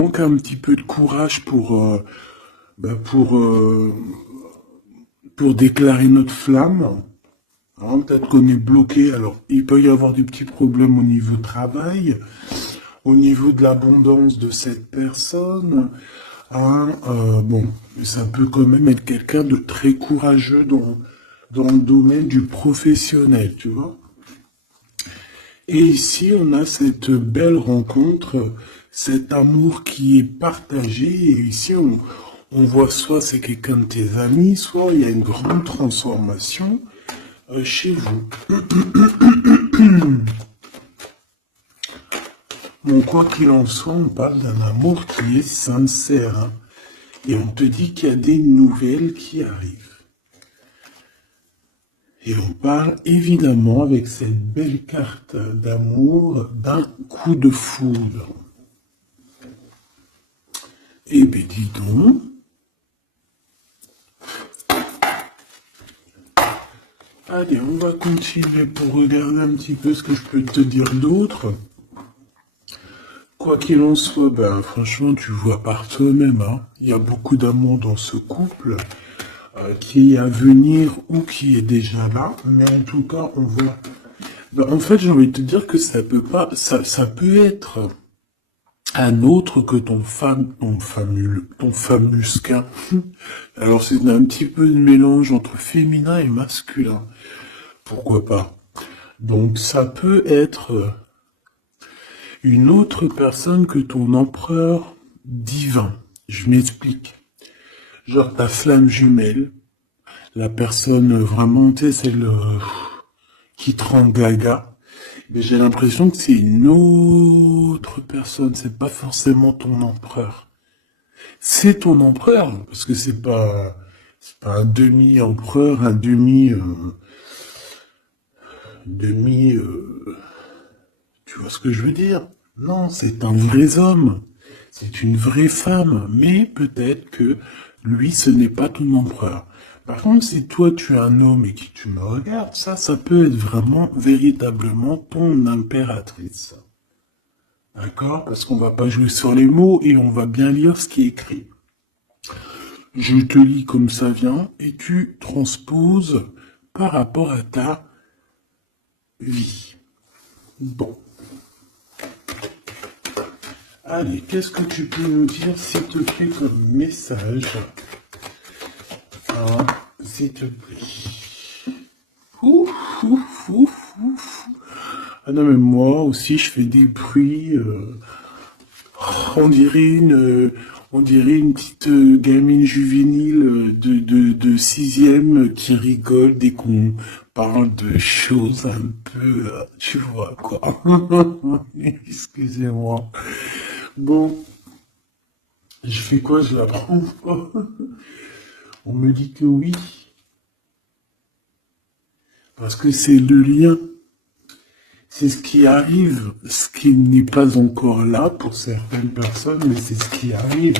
manque un petit peu de courage bah, pour déclarer notre flamme. Hein, peut-être qu'on est bloqué. Alors, il peut y avoir des petits problèmes au niveau travail, au niveau de l'abondance de cette personne. Hein, bon, ça peut quand même être quelqu'un de très courageux dans le domaine du professionnel, tu vois. Et ici, on a cette belle rencontre, cet amour qui est partagé. Et ici, on voit soit c'est quelqu'un de tes amis, soit il y a une grande transformation chez vous. Bon, quoi qu'il en soit, on parle d'un amour qui est sincère. Hein. Et on te dit qu'il y a des nouvelles qui arrivent. Et on parle évidemment avec cette belle carte d'amour d'un coup de foudre. Eh bien, dis donc. Allez, on va continuer pour regarder un petit peu ce que je peux te dire d'autre. Quoi qu'il en soit, ben franchement, tu vois par toi-même, hein, il y a beaucoup d'amour dans ce couple qui est à venir ou qui est déjà là. Mais en tout cas, on voit. Ben, en fait, j'ai envie de te dire que ça peut pas, ça peut être un autre que ton famusquin. Alors c'est un petit peu de mélange entre féminin et masculin. Pourquoi pas? Donc ça peut être une autre personne que ton empereur divin. Je m'explique. Genre ta flamme jumelle, la personne vraiment, tu sais, celle qui te rend gaga. Mais j'ai l'impression que c'est une autre personne, c'est pas forcément ton empereur. C'est ton empereur, parce que c'est pas un demi-empereur, un demi, tu vois ce que je veux dire? Non, c'est un vrai homme. C'est une vraie femme. Mais peut-être que lui, ce n'est pas ton empereur. Par contre, si toi, tu es un homme et que tu me regardes, ça peut être vraiment, véritablement ton impératrice. D'accord? Parce qu'on va pas jouer sur les mots et on va bien lire ce qui est écrit. Je te lis comme ça vient et tu transposes par rapport à ta vie. Bon. Allez, qu'est-ce que tu peux nous dire, s'il te plaît, comme message? Hein, s'il te plaît. Ouf, ouf, ouf, ouf. Ah non, mais moi aussi, je fais des bruits. On dirait on dirait une petite gamine juvénile de sixième qui rigole dès qu'on parle de choses un peu, tu vois quoi. Excusez-moi. Bon, je fais quoi? Je l'approuve pas. On me dit que oui, parce que c'est le lien. C'est ce qui arrive, ce qui n'est pas encore là pour certaines personnes, mais c'est ce qui arrive.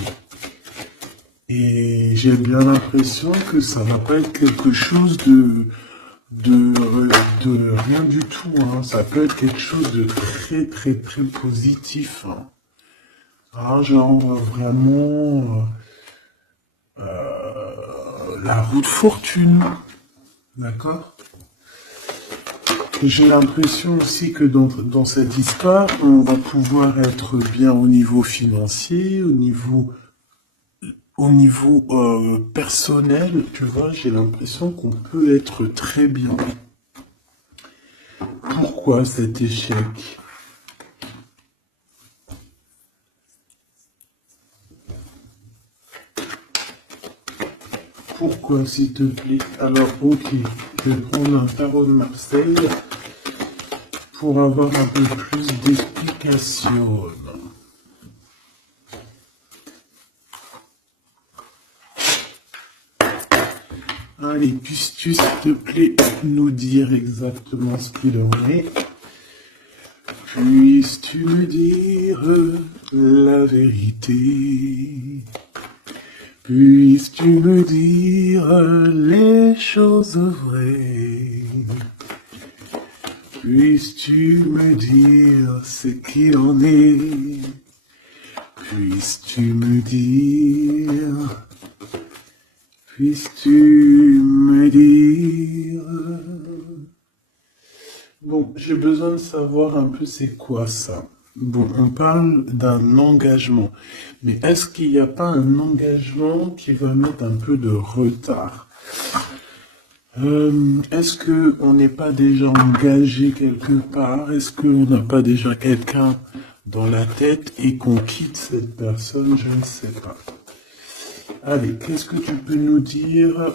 Et j'ai bien l'impression que ça va pas être quelque chose de rien du tout. Hein. Ça peut être quelque chose de très très très positif. Hein. Ah, genre vraiment la roue de fortune. D'accord? J'ai l'impression aussi que dans cette histoire, on va pouvoir être bien au niveau financier, au niveau personnel, tu vois, j'ai l'impression qu'on peut être très bien. Pourquoi cet échec? Pourquoi, s'il te plaît? Alors, ok, je vais prendre un tarot de Marseille pour avoir un peu plus d'explications. Allez, puisses-tu, s'il te plaît, nous dire exactement ce qu'il en est? Puisses-tu me dire la vérité? Puisses-tu me dire les choses vraies? Puisses-tu me dire ce qu'il en est? puisses-tu me dire, puisses-tu me dire. Bon, j'ai besoin de savoir un peu c'est quoi ça. Bon, on parle d'un engagement, mais est-ce qu'il n'y a pas un engagement qui va mettre un peu de retard? Est-ce que on n'est pas déjà engagé quelque part? Est-ce qu'on n'a pas déjà quelqu'un dans la tête et qu'on quitte cette personne? Je ne sais pas. Allez, qu'est-ce que tu peux nous dire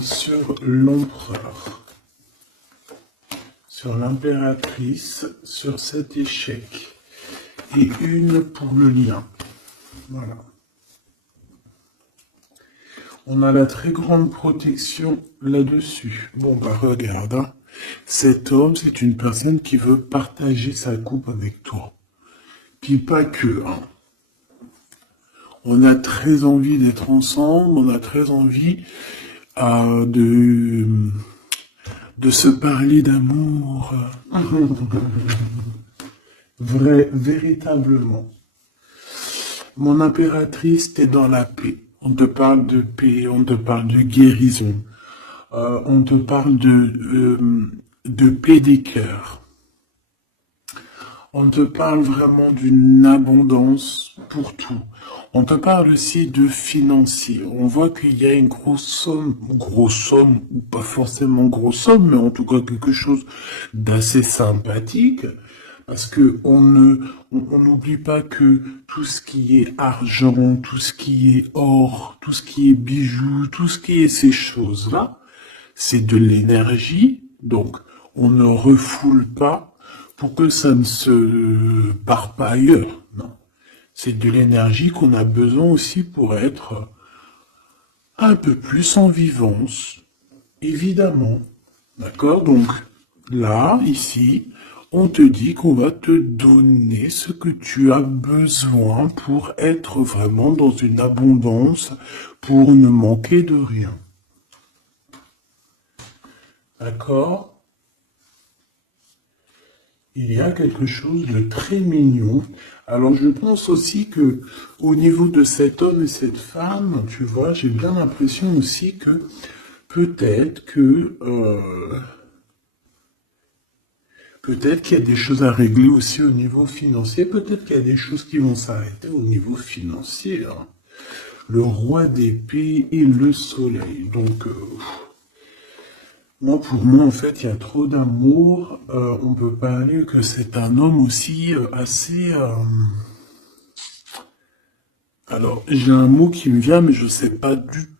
sur l'empereur, sur l'impératrice, sur cet échec? Et une pour le lien. Voilà. On a la très grande protection là-dessus. Bon, bah regarde, hein. Cet homme, c'est une personne qui veut partager sa coupe avec toi. Puis pas que, hein. On a très envie d'être ensemble, on a très envie de se parler d'amour. Véritablement. Mon impératrice, t'es dans la paix. On te parle de paix, on te parle de guérison, on te parle de paix des cœurs. On te parle vraiment d'une abondance pour tout. On te parle aussi de financier. On voit qu'il y a une grosse somme, ou pas forcément grosse somme, mais en tout cas quelque chose d'assez sympathique. Parce que on n'oublie pas que tout ce qui est argent, tout ce qui est or, tout ce qui est bijoux, tout ce qui est ces choses-là, c'est de l'énergie. Donc, on ne refoule pas pour que ça ne se part pas ailleurs. Non. C'est de l'énergie qu'on a besoin aussi pour être un peu plus en vivance. Évidemment. D'accord? Donc, là, ici, on te dit qu'on va te donner ce que tu as besoin pour être vraiment dans une abondance, pour ne manquer de rien. D'accord? Il y a quelque chose de très mignon. Alors je pense aussi que au niveau de cet homme et cette femme, tu vois, j'ai bien l'impression aussi que peut-être que peut-être qu'il y a des choses à régler aussi au niveau financier. Peut-être qu'il y a des choses qui vont s'arrêter au niveau financier. Hein. Le roi d'épée et le soleil. Donc, moi, pour moi, en fait, il y a trop d'amour. On peut parler que c'est un homme aussi assez... Alors, j'ai un mot qui me vient, mais je ne sais pas du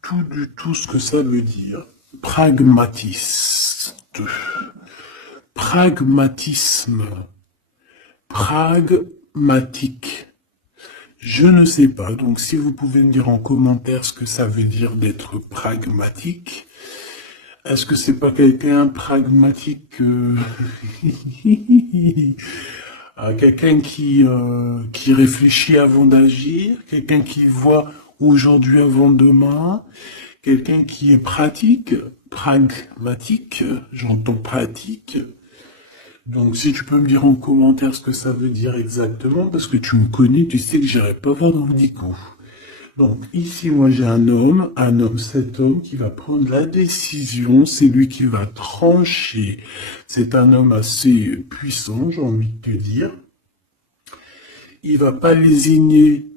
tout ce que ça veut dire. Pragmatiste. Pragmatisme. Pragmatique. Je ne sais pas, donc si vous pouvez me dire en commentaire ce que ça veut dire d'être pragmatique. Est-ce que c'est pas quelqu'un pragmatique quelqu'un qui réfléchit avant d'agir, quelqu'un qui voit aujourd'hui avant demain, quelqu'un qui est pratique, pragmatique, j'entends pratique. Donc si tu peux me dire en commentaire ce que ça veut dire exactement, parce que tu me connais, tu sais que j'irai pas voir dans le dico. Donc ici moi j'ai un homme, cet homme qui va prendre la décision, c'est lui qui va trancher. C'est un homme assez puissant, j'ai envie de te dire. Il va pas lésiner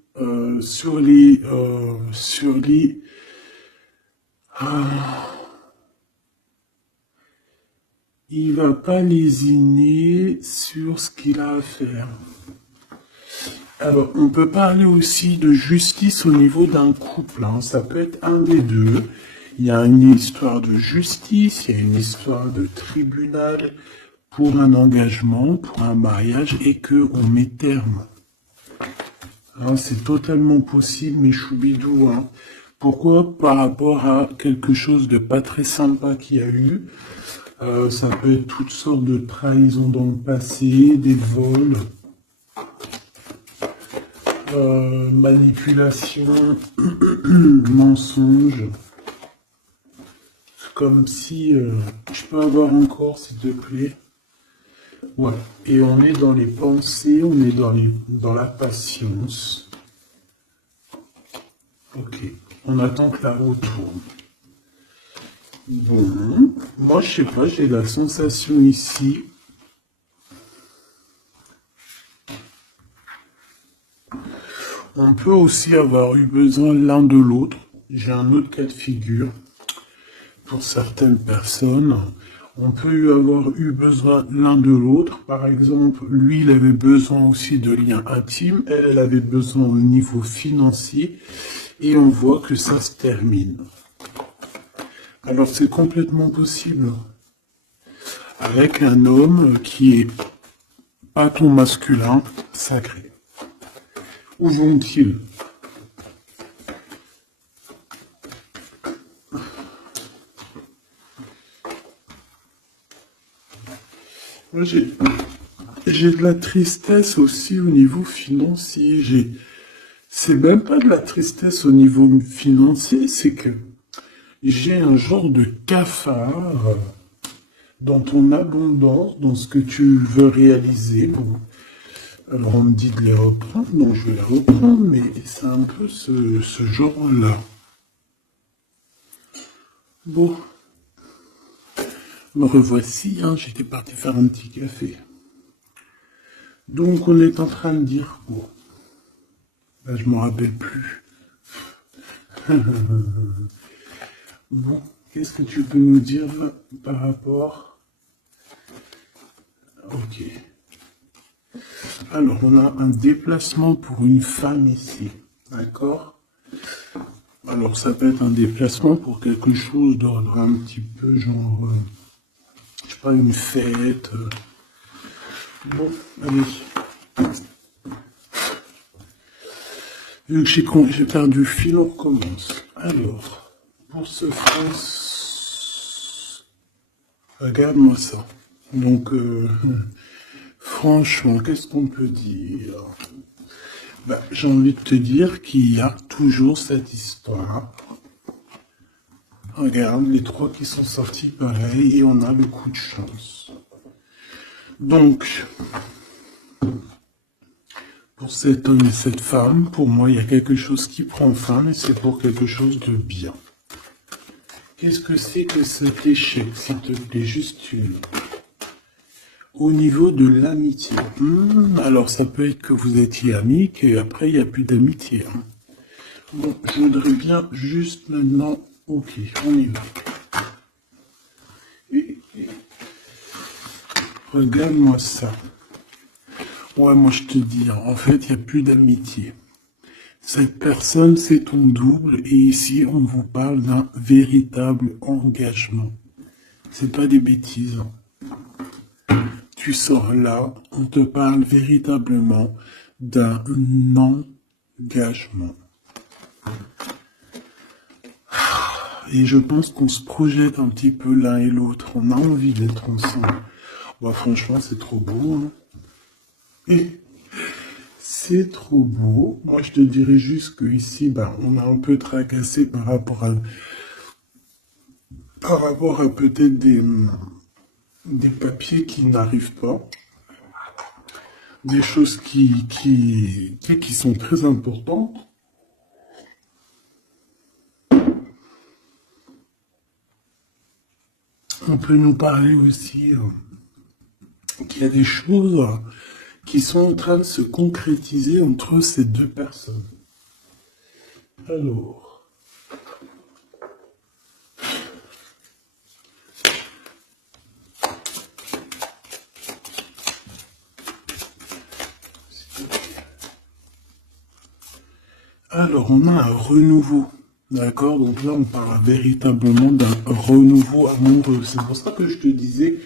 sur les il va pas lésiner sur ce qu'il a à faire. Alors, on peut parler aussi de justice au niveau d'un couple. Hein. Ça peut être un des deux. Il y a une histoire de justice, il y a une histoire de tribunal pour un engagement, pour un mariage, et qu'on met terme. Hein, c'est totalement possible, mes choubidous. Hein. Pourquoi? Par rapport à quelque chose de pas très sympa qu'il y a eu. Ça peut être toutes sortes de trahisons dans le passé, des vols, manipulation, mensonge. Comme si... je peux avoir encore, s'il te plaît. Ouais. Et on est dans les pensées, on est dans la patience. Ok, on attend que la roue tourne. Bon, moi je sais pas, j'ai la sensation ici. On peut aussi avoir eu besoin l'un de l'autre. J'ai un autre cas de figure. Pour certaines personnes, on peut avoir eu besoin l'un de l'autre. Par exemple, lui, il avait besoin aussi de liens intimes. Elle avait besoin au niveau financier. Et on voit que ça se termine. Alors c'est complètement possible. Avec un homme qui est pas ton masculin sacré. Où vont-ils? Moi, j'ai de la tristesse aussi au niveau financier. C'est même pas de la tristesse au niveau financier, c'est que j'ai un genre de cafard dans ton abondance, dans ce que tu veux réaliser. Bon, alors on me dit de les reprendre, donc je vais les reprendre, mais c'est un peu ce genre-là. Bon, me revoici, hein, j'étais parti faire un petit café. Donc on est en train de dire quoi? Là, je me rappelle plus. Bon, qu'est-ce que tu peux nous dire par rapport? Ok. Alors, on a un déplacement pour une femme ici. D'accord? Alors, ça peut être un déplacement pour quelque chose d'ordre un petit peu genre, je sais pas, une fête. Bon, allez. Vu que j'ai perdu le fil, on recommence. Alors, pour ce France, regarde-moi ça. Donc, franchement, qu'est-ce qu'on peut dire? Bah, j'ai envie de te dire qu'il y a toujours cette histoire. Regarde, les trois qui sont sortis pareil, et on a le coup de chance. Donc, pour cet homme et cette femme, pour moi, il y a quelque chose qui prend fin, mais c'est pour quelque chose de bien. Qu'est-ce que c'est que cet échec, s'il te plaît, juste une? Au niveau de l'amitié. Alors, ça peut être que vous étiez amis, qu'après, il n'y a plus d'amitié. Bon, je voudrais bien juste maintenant... Ok, on y va. Regarde-moi ça. Ouais, moi je te dis, en fait, il n'y a plus d'amitié. Cette personne, c'est ton double, et ici, on vous parle d'un véritable engagement. C'est pas des bêtises. Tu sors là, on te parle véritablement d'un engagement. Et je pense qu'on se projette un petit peu l'un et l'autre. On a envie d'être ensemble. Bah, franchement, c'est trop beau. Hein. Et c'est trop beau. Moi, je te dirais juste que ici, bah, on a un peu tracassé par rapport à peut-être des papiers qui n'arrivent pas. Des choses qui sont très importantes. On peut nous parler aussi qu'il y a des choses qui sont en train de se concrétiser entre ces deux personnes. Alors, on a un renouveau. D'accord? Donc là, on parle véritablement d'un renouveau amoureux. C'est pour ça que je te disais,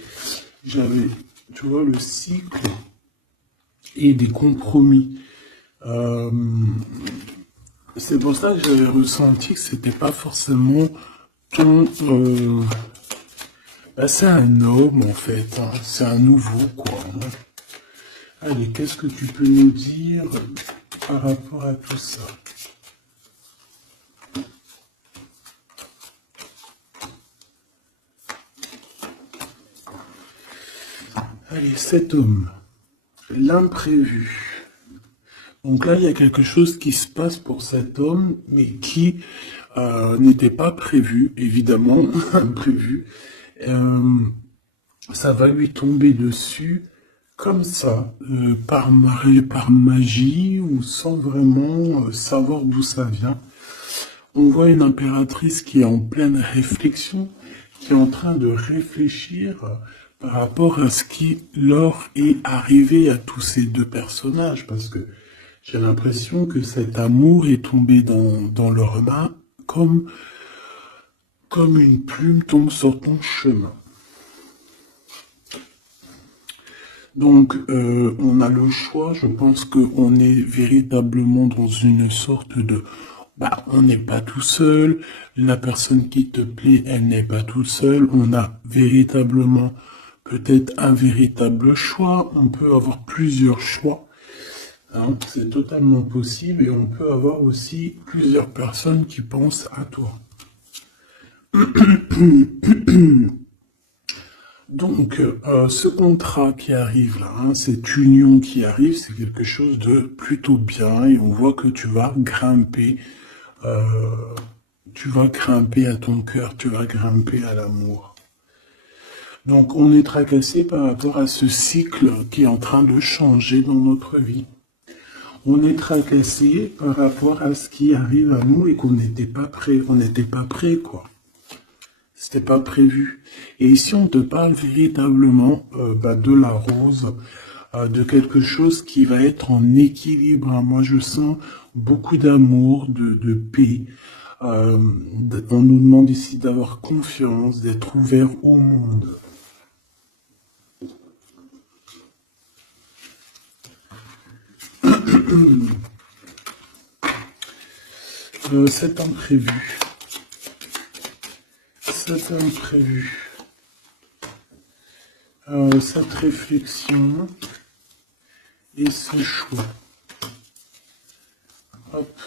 j'avais, tu vois, le cycle et des compromis. C'est pour ça que j'avais ressenti que c'était pas forcément ton... bah, c'est un homme, en fait. Hein. C'est un nouveau, quoi. Hein. Allez, qu'est-ce que tu peux nous dire par rapport à tout ça? Allez, cet homme, l'imprévu. Donc là, il y a quelque chose qui se passe pour cet homme, mais qui n'était pas prévu, évidemment, imprévu. Euh, Ça va lui tomber dessus comme ça, par magie ou sans vraiment savoir d'où ça vient. On voit une impératrice qui est en pleine réflexion, qui est en train de réfléchir par rapport à ce qui leur est arrivé à tous ces deux personnages, parce que j'ai l'impression que cet amour est tombé dans leurs mains comme une plume tombe sur ton chemin. Donc, on a le choix. Je pense qu'on est véritablement dans une sorte de... Bah, on n'est pas tout seul. La personne qui te plaît, elle n'est pas toute seule. On a véritablement peut-être un véritable choix. On peut avoir plusieurs choix. Hein, c'est totalement possible. Et on peut avoir aussi plusieurs personnes qui pensent à toi. Donc, ce contrat qui arrive là, hein, cette union qui arrive, c'est quelque chose de plutôt bien et on voit que euh, tu vas grimper à ton cœur, tu vas grimper à l'amour. Donc, on est tracassé par rapport à ce cycle qui est en train de changer dans notre vie. On est tracassé par rapport à ce qui arrive à nous et qu'on n'était pas prêt, quoi. C'était pas prévu. Et ici, on te parle véritablement de la rose, de quelque chose qui va être en équilibre. Moi, je sens beaucoup d'amour, de paix. On nous demande ici d'avoir confiance, d'être ouvert au monde. C'est imprévu. C'est imprévu. Cette réflexion et ce choix. Hop.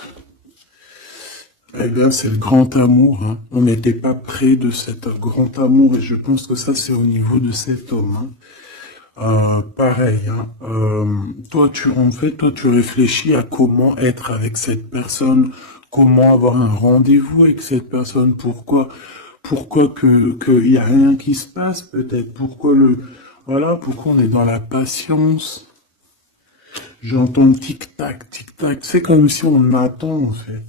Eh bien, c'est le grand amour. Hein. On n'était pas près de cet grand amour et je pense que ça, c'est au niveau de cet homme. Hein. Pareil. Hein. Toi, tu réfléchis à comment être avec cette personne, comment avoir un rendez-vous avec cette personne, pourquoi que y a rien qui se passe, peut-être, pourquoi on est dans la patience. J'entends tic-tac, tic-tac. C'est comme si on attend, en fait.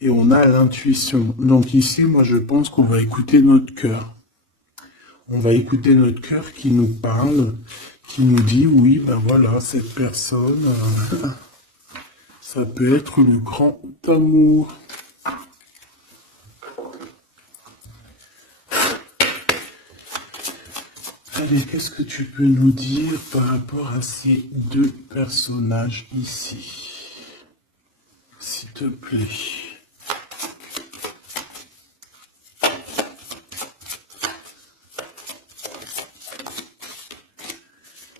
Et on a l'intuition. Donc ici, moi, je pense qu'on va écouter notre cœur. On va écouter notre cœur qui nous parle, qui nous dit, oui, ben voilà, cette personne, ça peut être le grand amour. Allez, qu'est-ce que tu peux nous dire par rapport à ces deux personnages ici? S'il te plaît.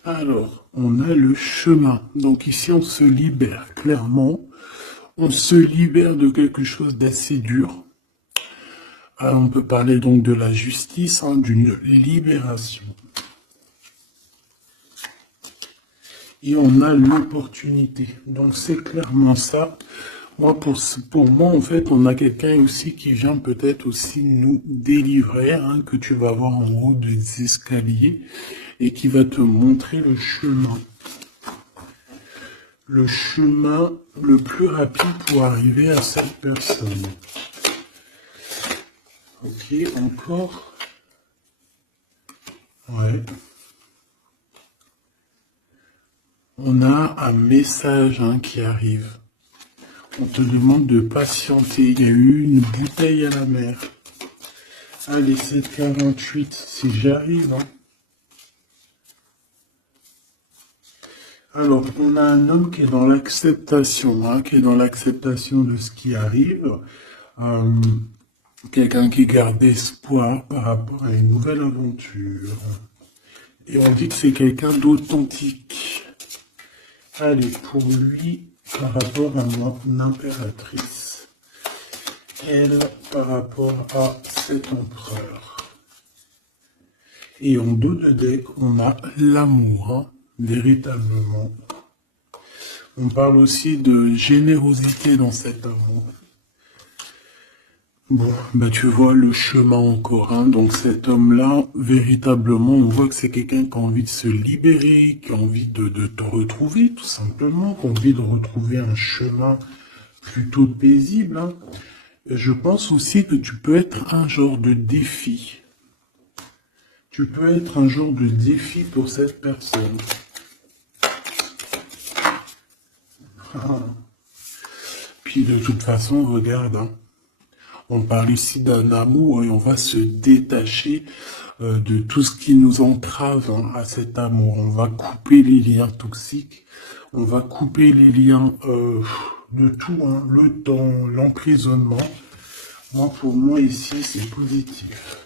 Alors, on a le chemin. Donc ici, on se libère, clairement. On se libère de quelque chose d'assez dur. On peut parler donc de la justice, hein, d'une libération. Et on a l'opportunité. Donc c'est clairement ça. Moi, pour moi, en fait, on a quelqu'un aussi qui vient peut-être aussi nous délivrer, hein, que tu vas voir en haut des escaliers, et qui va te montrer le chemin. Le chemin le plus rapide pour arriver à cette personne. Ok, encore. Ouais. On a un message, hein, qui arrive. On te demande de patienter. Il y a eu une bouteille à la mer. Allez, 7h28, si j'arrive. Hein. Alors, on a un homme qui est dans l'acceptation, hein, qui est dans l'acceptation de ce qui arrive. Quelqu'un qui garde espoir par rapport à une nouvelle aventure. Et on dit que c'est quelqu'un d'authentique. Allez, pour lui, par rapport à mon impératrice. Elle, par rapport à cet empereur. Et en dos de deck, on a l'amour, hein, véritablement. On parle aussi de générosité dans cet amour. Bon, bah tu vois le chemin encore, hein. Donc cet homme-là, véritablement, on voit que c'est quelqu'un qui a envie de se libérer, qui a envie de te retrouver, tout simplement, qui a envie de retrouver un chemin plutôt paisible, hein. Et je pense aussi que tu peux être un genre de défi. Tu peux être un genre de défi pour cette personne. Puis de toute façon, regarde, hein. On parle ici d'un amour et on va se détacher de tout ce qui nous entrave, hein, à cet amour. On va couper les liens toxiques, on va couper les liens de tout, hein, le temps, l'emprisonnement. Moi, pour moi, ici, c'est positif.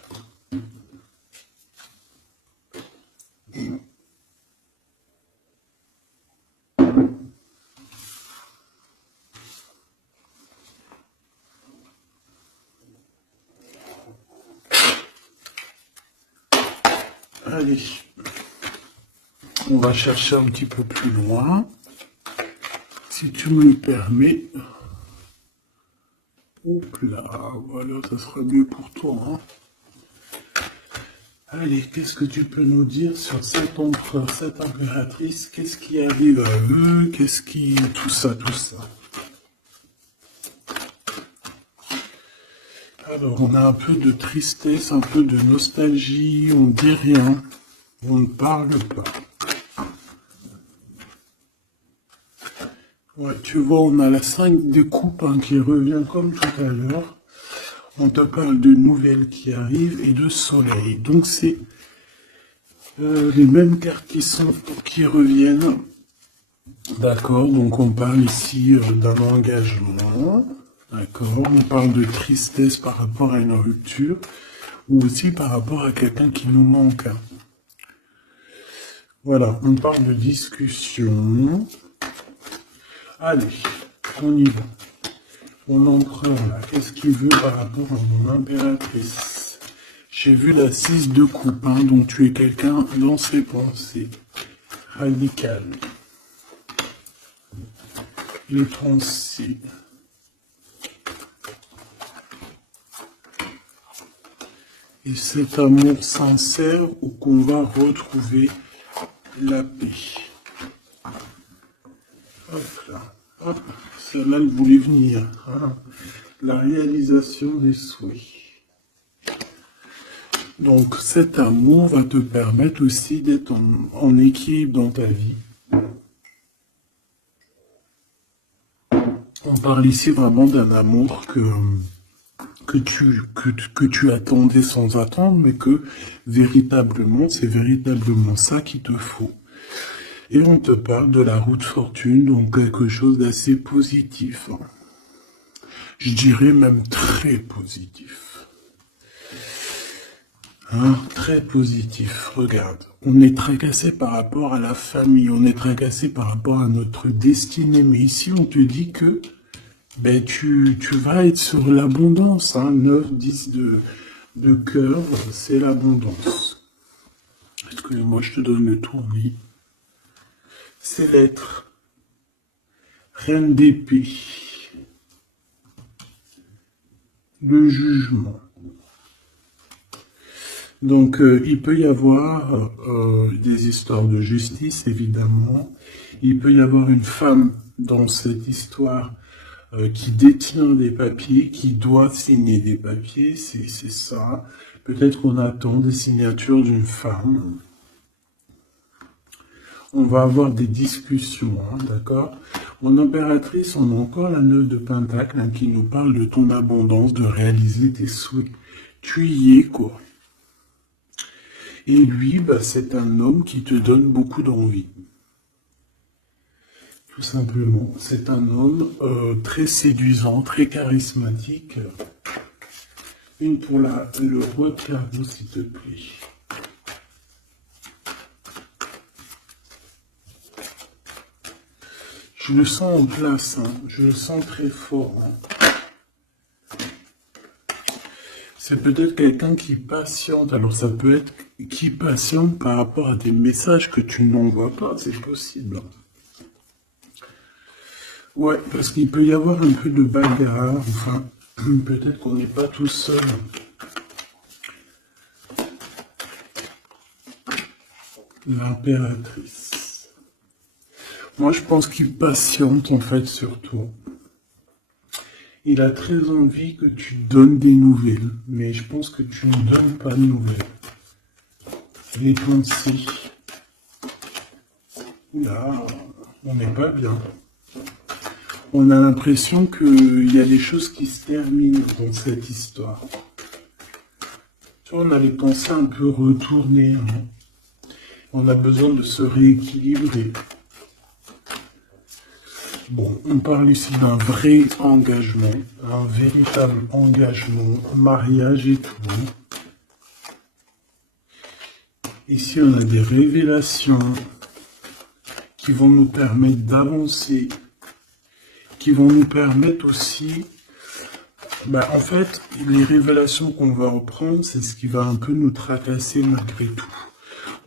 Allez, on va chercher un petit peu plus loin. Si tu me le permets. Oups là, voilà, ça sera mieux pour toi, hein. Allez, qu'est-ce que tu peux nous dire sur cet empereur, cette impératrice? Qu'est-ce qui arrive à eux? Qu'est-ce qui... Tout ça, tout ça. Alors, on a un peu de tristesse, un peu de nostalgie, on dit rien, on ne parle pas. Ouais, tu vois, on a la 5 de coupe, hein, qui revient comme tout à l'heure. On te parle de nouvelles qui arrivent et de soleil. Donc, c'est les mêmes cartes qui reviennent. D'accord, donc on parle ici d'un engagement. D'accord, on parle de tristesse par rapport à une rupture ou aussi par rapport à quelqu'un qui nous manque. Voilà, on parle de discussion. Allez, on y va. Mon empereur, là, qu'est-ce qu'il veut par rapport à mon impératrice? J'ai vu la 6 de coupe, hein, donc tu es quelqu'un dans ses pensées. Radical. Le 36. Et cet amour sincère où qu'on va retrouver la paix. Hop là. Hop. Celle-là, elle voulait venir. Hein. La réalisation des souhaits. Donc cet amour va te permettre aussi d'être en équilibre dans ta vie. On parle ici vraiment d'un amour que tu attendais sans attendre, mais que véritablement, c'est véritablement ça qu'il te faut. Et on te parle de la roue de fortune, donc quelque chose d'assez positif. Je dirais même très positif. Hein, très positif. Regarde, on est tracassé par rapport à la famille, on est tracassé par rapport à notre destinée, mais ici on te dit que ben, tu vas être sur l'abondance, hein, 9, 10 de cœur, c'est l'abondance. Est-ce que moi je te donne le tournis? C'est l'être. Reine d'épée. Le jugement. Donc, il peut y avoir des histoires de justice, évidemment. Il peut y avoir une femme dans cette histoire qui détient des papiers, qui doit signer des papiers, c'est ça. Peut-être qu'on attend des signatures d'une femme. On va avoir des discussions, hein, d'accord? Mon impératrice, on a encore la 9 de Pentacle, hein, qui nous parle de ton abondance, de réaliser tes souhaits. Tu y es, quoi. Et lui, bah, c'est un homme qui te donne beaucoup d'envie. Tout simplement. C'est un homme très séduisant, très charismatique. Une pour le roi de carreau, s'il te plaît. Je le sens en place, hein. Je le sens très fort. Hein. C'est peut-être quelqu'un qui patiente. Alors ça peut être qui patiente par rapport à des messages que tu n'envoies pas, c'est possible. Ouais, parce qu'il peut y avoir un peu de bagarre, enfin, peut-être qu'on n'est pas tout seul. L'impératrice. Moi, je pense qu'il patiente, en fait, surtout. Il a très envie que tu donnes des nouvelles, mais je pense que tu ne donnes pas de nouvelles. Les pensées. Là, on n'est pas bien. On a l'impression qu'il y a des choses qui se terminent dans cette histoire. Tu vois, on a les pensées un peu retournées. Hein. On a besoin de se rééquilibrer. Bon, on parle ici d'un vrai engagement, un véritable engagement, mariage et tout. Ici, on a des révélations qui vont nous permettre d'avancer, qui vont nous permettre aussi... en fait, les révélations qu'on va reprendre, c'est ce qui va un peu nous tracasser malgré tout.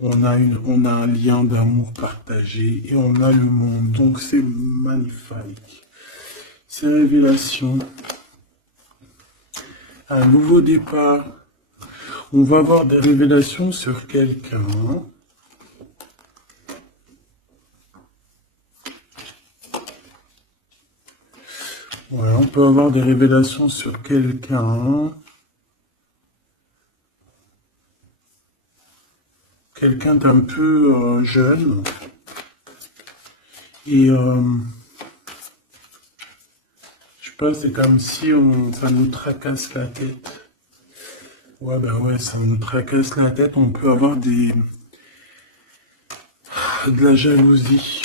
On a un lien d'amour partagé et on a le monde. Donc c'est magnifique. Ces révélations, un nouveau départ. On va avoir des révélations sur quelqu'un. Ouais, on peut avoir des révélations sur quelqu'un. Quelqu'un d'un peu jeune. Et je sais pas, c'est comme si ça nous tracasse la tête. Ouais, ouais, ça nous tracasse la tête. On peut avoir de la jalousie.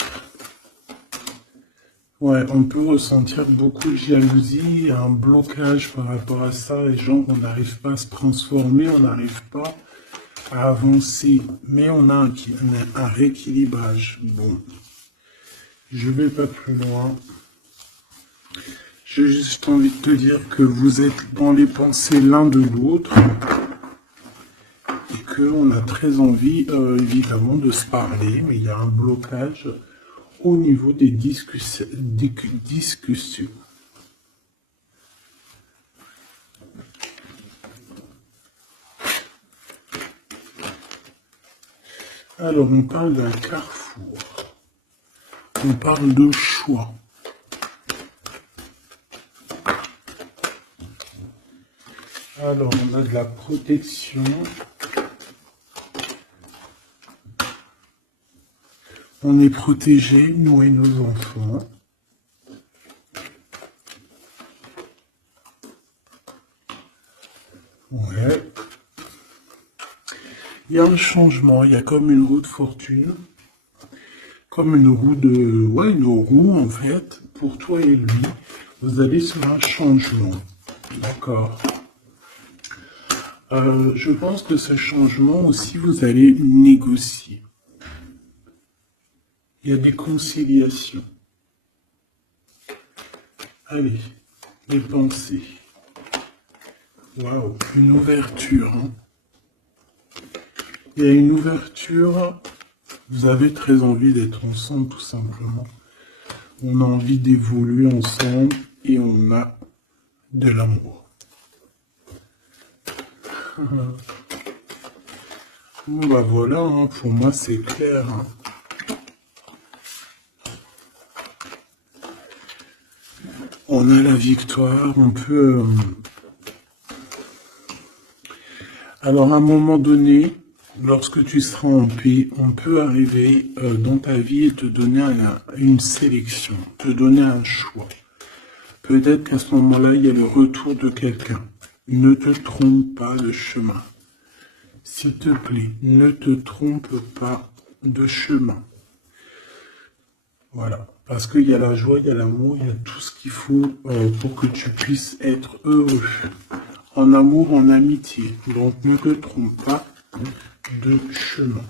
Ouais, on peut ressentir beaucoup de jalousie, un blocage par rapport à ça. Les gens, on n'arrive pas à se transformer, on n'arrive pas à avancer. Mais on a un rééquilibrage. Bon, je vais pas plus loin. J'ai juste envie de te dire que vous êtes dans les pensées l'un de l'autre et qu'on a très envie, évidemment, de se parler, mais il y a un blocage au niveau des discussions. Alors, on parle d'un carrefour. On parle de choix. Alors, on a de la protection. On est protégé, nous et nos enfants. Ouais. Il y a un changement, il y a comme une roue de fortune. Comme une roue de... Ouais, une roue en fait. Pour toi et lui, vous allez sur un changement. D'accord. Je pense que ce changement aussi, vous allez négocier. Il y a des conciliations. Allez, les pensées. Waouh, une ouverture. Hein. Il y a une ouverture. Vous avez très envie d'être ensemble, tout simplement. On a envie d'évoluer ensemble et on a de l'amour. Bon, bah voilà, hein, pour moi c'est clair. Hein. On a la victoire, on peut... Alors à un moment donné, lorsque tu seras en paix, on peut arriver dans ta vie et te donner une sélection, te donner un choix. Peut-être qu'à ce moment-là, il y a le retour de quelqu'un. Ne te trompe pas de chemin. S'il te plaît, ne te trompe pas de chemin. Voilà. Parce qu'il y a la joie, il y a l'amour, il y a tout ce qu'il faut pour que tu puisses être heureux. En amour, en amitié. Donc ne te trompe pas de chemin.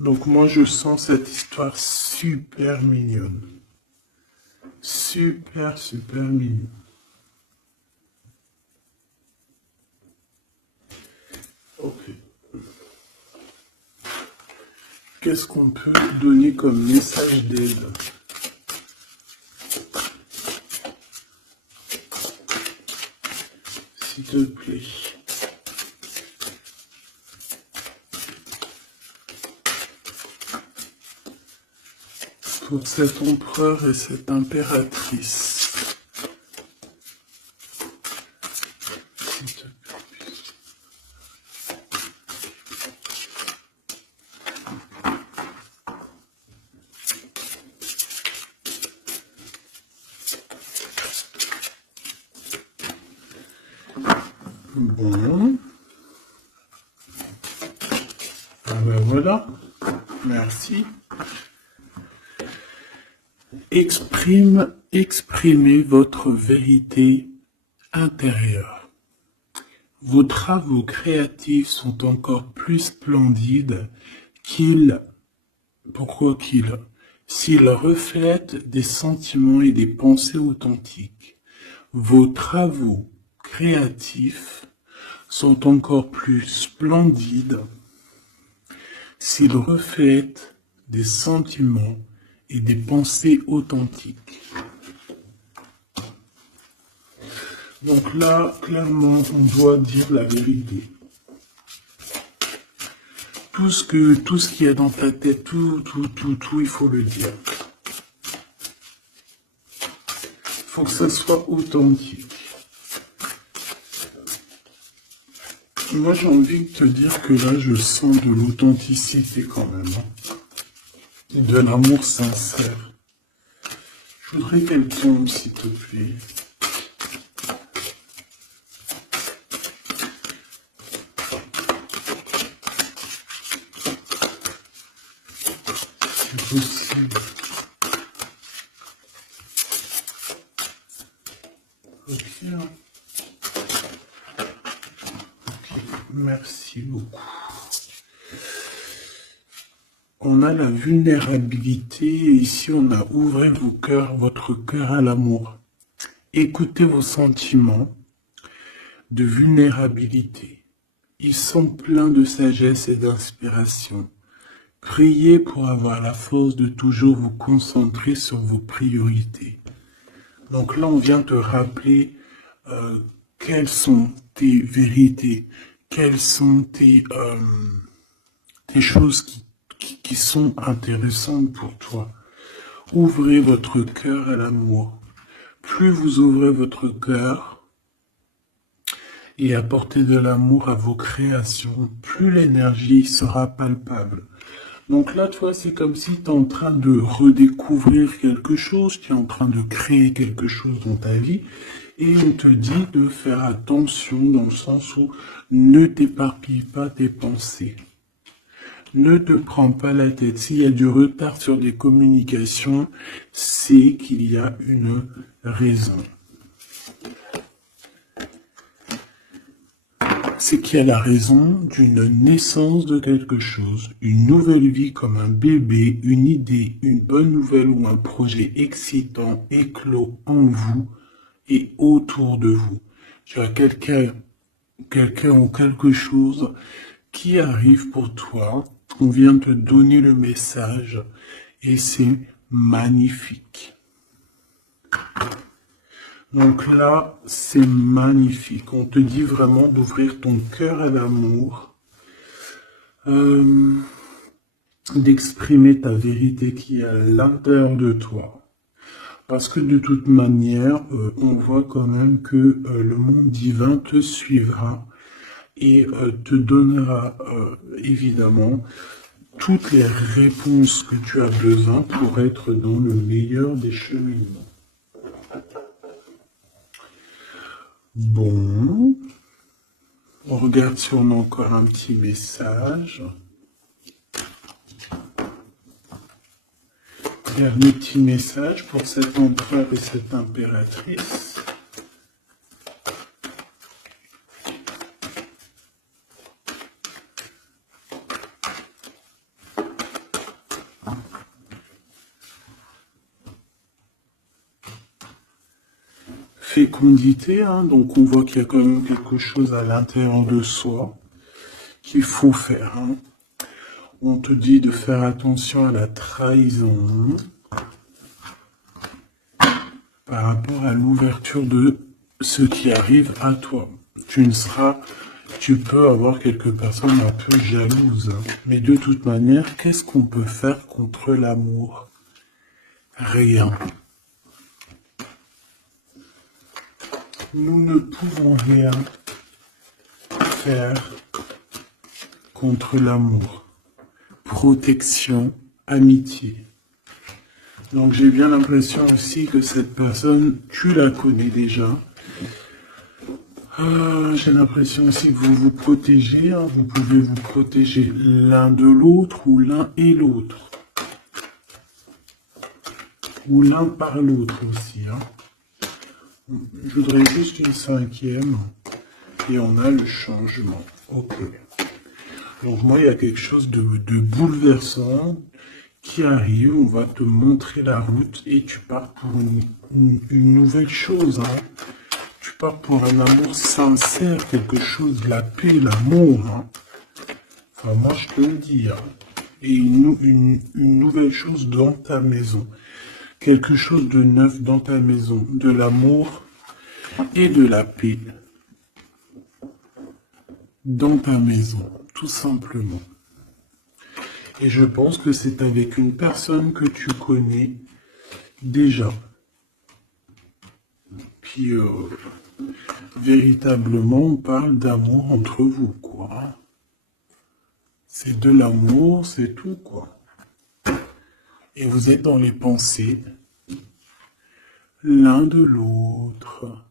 Donc moi je sens cette histoire super mignonne. Super, super mignonne. Ok. Qu'est-ce qu'on peut donner comme message d'aide? S'il te plaît. Pour cet empereur et cette impératrice. S'il te plaît. Bon. Ah ben voilà. Merci. Exprimez votre vérité intérieure. Vos travaux créatifs sont encore plus splendides s'ils reflètent des sentiments et des pensées authentiques. Vos travaux créatifs sont encore plus splendides s'ils reflètent des sentiments et des pensées authentiques. Donc là, clairement, on doit dire la vérité. Tout ce qu'il y a dans ta tête, tout, il faut le dire. Il faut que ça soit authentique. Moi, j'ai envie de te dire que là, je sens de l'authenticité quand même. Et de l'amour sincère. Je voudrais qu'elle tombe, s'il te plaît. C'est possible. Ok. Merci beaucoup. On a la vulnérabilité et ici on a ouvert votre cœur à l'amour. Écoutez vos sentiments de vulnérabilité. Ils sont pleins de sagesse et d'inspiration. Priez pour avoir la force de toujours vous concentrer sur vos priorités. Donc là, on vient te rappeler quelles sont tes vérités, quelles sont tes choses qui sont intéressantes pour toi. Ouvrez votre cœur à l'amour. Plus vous ouvrez votre cœur et apportez de l'amour à vos créations, plus l'énergie sera palpable. Donc là, toi, c'est comme si tu es en train de redécouvrir quelque chose, tu es en train de créer quelque chose dans ta vie, et on te dit de faire attention dans le sens où ne t'éparpille pas tes pensées. Ne te prends pas la tête. S'il y a du retard sur des communications, c'est qu'il y a une raison. C'est qu'il y a la raison d'une naissance de quelque chose, une nouvelle vie comme un bébé, une idée, une bonne nouvelle ou un projet excitant éclos en vous et autour de vous. Tu as quelqu'un ou quelque chose qui arrive pour toi. On vient te donner le message et c'est magnifique. Donc là, c'est magnifique. On te dit vraiment d'ouvrir ton cœur à l'amour, d'exprimer ta vérité qui est à l'intérieur de toi. Parce que de toute manière, on voit quand même que le monde divin te suivra et te donnera évidemment toutes les réponses que tu as besoin pour être dans le meilleur des cheminements. Bon, on regarde si on a encore un petit message. Dernier petit message pour cet empereur et cette impératrice. Fécondité, hein, donc on voit qu'il y a quand même quelque chose à l'intérieur de soi qu'il faut faire. Hein. On te dit de faire attention à la trahison par rapport à l'ouverture de ce qui arrive à toi. Tu peux avoir quelques personnes un peu jalouses. Mais de toute manière, qu'est-ce qu'on peut faire contre l'amour? Rien. Nous ne pouvons rien faire contre l'amour. Protection, amitié. Donc j'ai bien l'impression aussi que cette personne, tu la connais déjà. J'ai l'impression aussi que vous vous protégez. Hein. Vous pouvez vous protéger l'un de l'autre ou l'un et l'autre. Ou l'un par l'autre aussi. Hein. Je voudrais juste une cinquième. Et on a le changement. Ok. Donc moi, il y a quelque chose de bouleversant qui arrive. On va te montrer la route et tu pars pour une nouvelle chose. Hein. Tu pars pour un amour sincère, quelque chose, la paix, l'amour. Hein. Enfin, moi, je te le dis. Hein. Et une nouvelle chose dans ta maison. Quelque chose de neuf dans ta maison. De l'amour et de la paix. Dans ta maison, tout simplement. Et je pense que c'est avec une personne que tu connais déjà. Puis, véritablement, on parle d'amour entre vous, quoi. C'est de l'amour, c'est tout, quoi. Et vous êtes dans les pensées l'un de l'autre.